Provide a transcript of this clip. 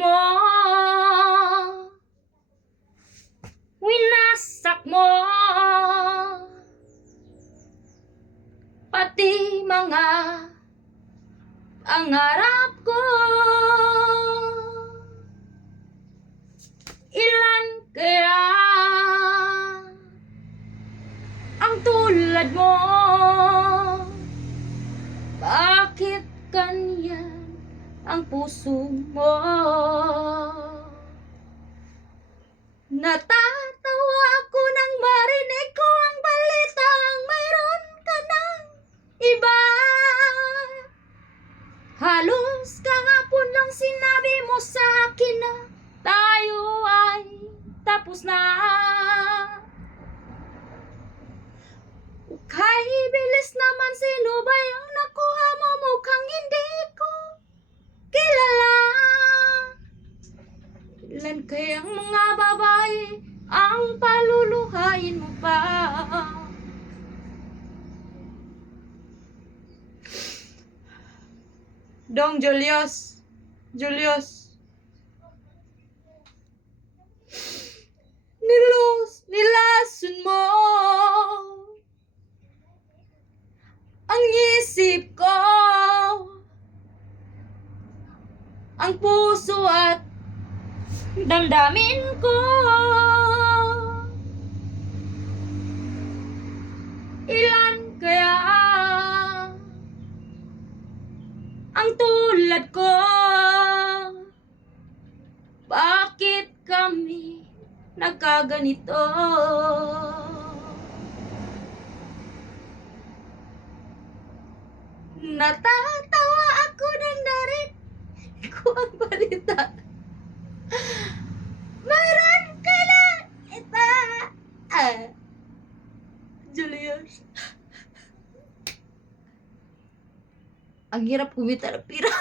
mo, winasak mo pati mga pangarap ko. Ilan kaya ang tulad mo? Bakit ganyan ang puso mo? Natatawa ako nang marinig ko ang balitang mayroon ka ng iba. Halos kahapon lang sinabi mo sa akin na tayo ay tapos na. Kay bilis naman, sino ba yung nakuha mo? Mukhang hindi ko kilala. Ilan kayang mga babae ang paluluhain mo pa? Dong Julius, nilason mo ang isip ko, ang puso at damdamin ko. Ilan kaya ang tulad ko? Bakit kami nagkaganito? Natatawa ako nang narinig ko ang balita. Mayroon ka na ita. Julius. Ang hirap kumita ng pira.